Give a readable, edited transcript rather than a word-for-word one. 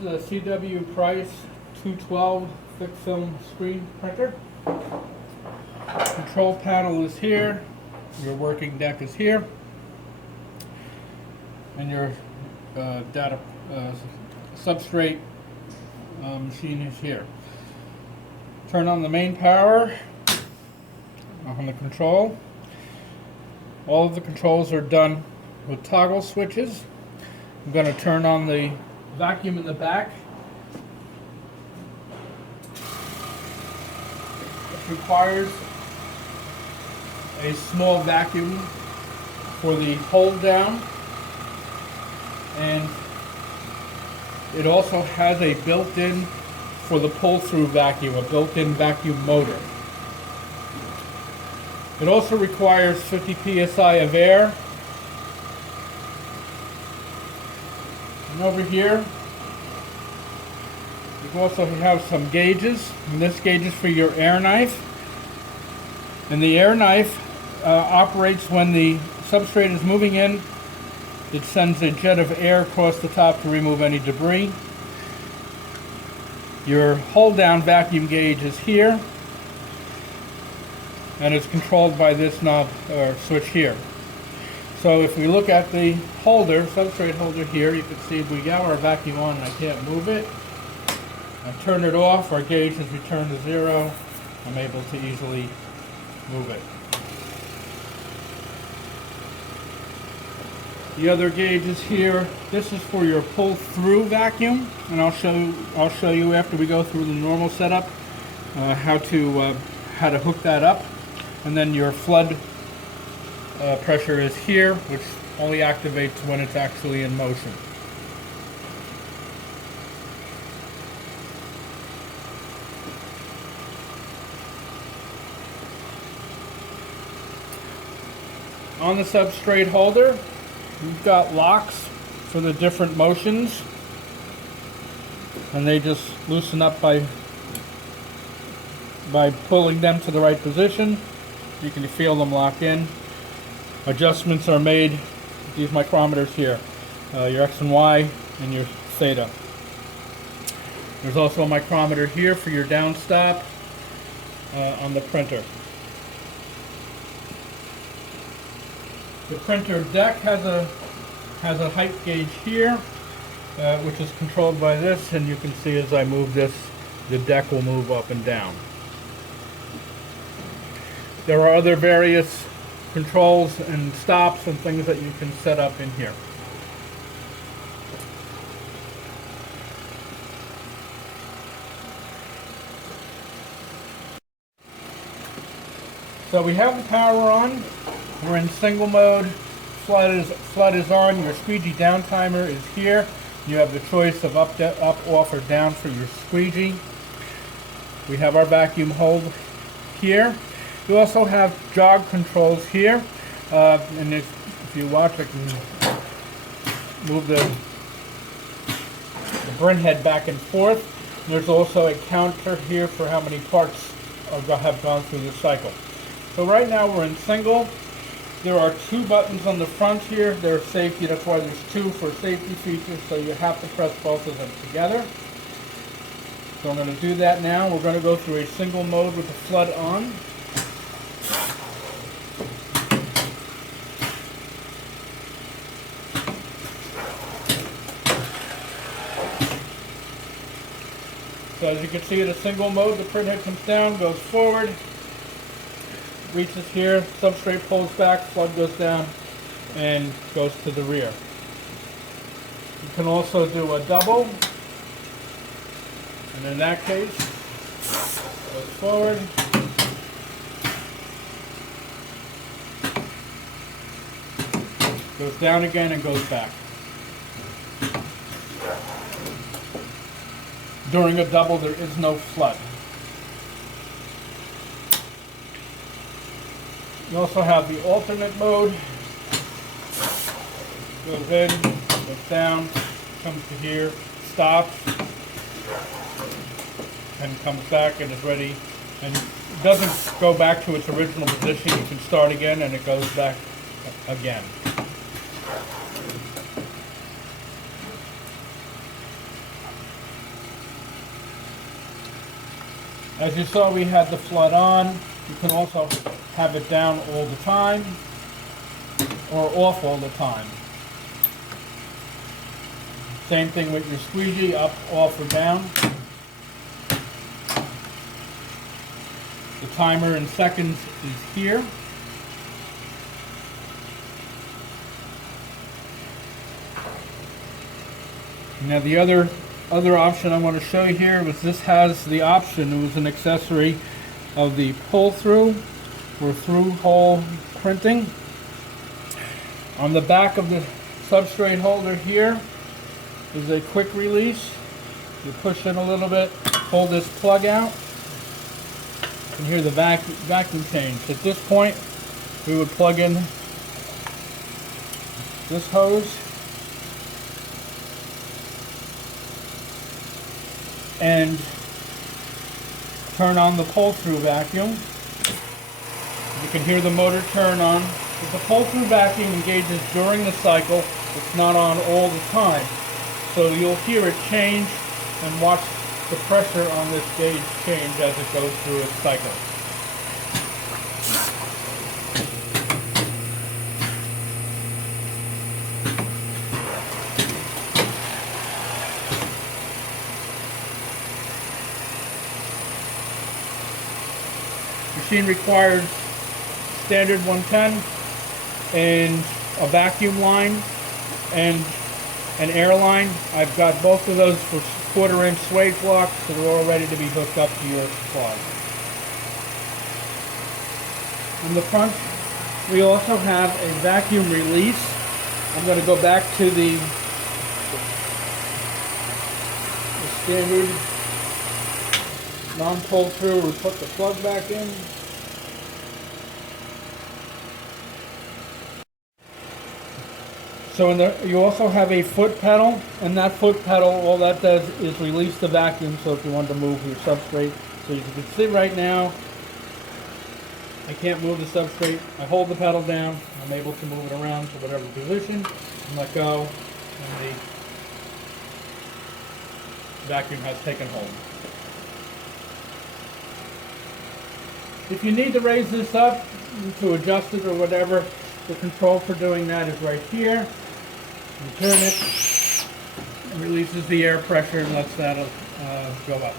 This is a CW Price 212 thick film screen printer. Control panel is here, your working deck is here, and your data substrate machine is here. Turn on the main power on the control. All of the controls are done with toggle switches. I'm going to turn on the vacuum in the back. It requires a small vacuum for the hold down, and it also has a built-in for the pull-through vacuum, a built-in vacuum motor. It also requires 50 psi of air. And over here, you also have some gauges, and this gauge is for your air knife. And the air knife operates when the substrate is moving in. It sends a jet of air across the top to remove any debris. Your hold-down vacuum gauge is here, and it's controlled by this knob or switch here. So if we look at the holder, substrate holder here, you can see we got our vacuum on and I can't move it. I turn it off, our gauge has returned to 0. I'm able to easily move it. The other gauge is here. This is for your pull-through vacuum, and I'll show you after we go through the normal setup how to hook that up. And then your flood pressure is here, which only activates when it's actually in motion. On the substrate holder, we've got locks for the different motions, and they just loosen up by pulling them to the right position. You can feel them lock in. Adjustments are made with these micrometers here, your X and Y and your theta. There's also a micrometer here for your down stop on the printer. The printer deck has a height gauge here, which is controlled by this, and you can see as I move this, the deck will move up and down. There are other various controls and stops and things that you can set up in here. So we have the power on. We're in single mode. Flood is on. Your squeegee down timer is here. You have the choice of up, off, or down for your squeegee. We have our vacuum hold here. You also have jog controls here, and if you watch, I can move the burn head back and forth. There's also a counter here for how many parts have gone through the cycle. So right now we're in single. There are 2 buttons on the front here. They're safety, that's why there's 2 for safety features, so you have to press both of them together. So I'm going to do that now. We're going to go through a single mode with the flood on. So as you can see, in a single mode, the printhead comes down, goes forward, reaches here, substrate pulls back, flood goes down, and goes to the rear. You can also do a double, and in that case, goes forward, goes down again, and goes back. During a double, there is no flood. You also have the alternate mode. Goes in, goes down, comes to here, stops, and comes back and is ready. And it doesn't go back to its original position. You can start again and it goes back again. As you saw, we had the flood on. You can also have it down all the time or off all the time. Same thing with your squeegee, up, off, or down. The timer in seconds is here. Now the other option I want to show you here was this has the option, it was an accessory of the pull-through or through-hole printing. On the back of the substrate holder here is a quick release. You push in a little bit, pull this plug out. You can hear the vacuum change. At this point, we would plug in this hose and turn on the pull-through vacuum. You can hear the motor turn on. If the pull-through vacuum engages during the cycle, it's not on all the time. So you'll hear it change and watch the pressure on this gauge change as it goes through its cycle. Machine requires standard 110 and a vacuum line and an air line. I've got both of those for 1/4-inch swage blocks, so they're all ready to be hooked up to your supply. On the front, we also have a vacuum release. I'm going to go back to the standard non-pull through. We put the plug back in. So you also have a foot pedal, and that foot pedal, all that does is release the vacuum, so if you want to move your substrate. So as you can see right now, I can't move the substrate. I hold the pedal down, I'm able to move it around to whatever position, and let go, and the vacuum has taken hold. If you need to raise this up to adjust it or whatever, the control for doing that is right here. You turn it, it releases the air pressure and lets that go up.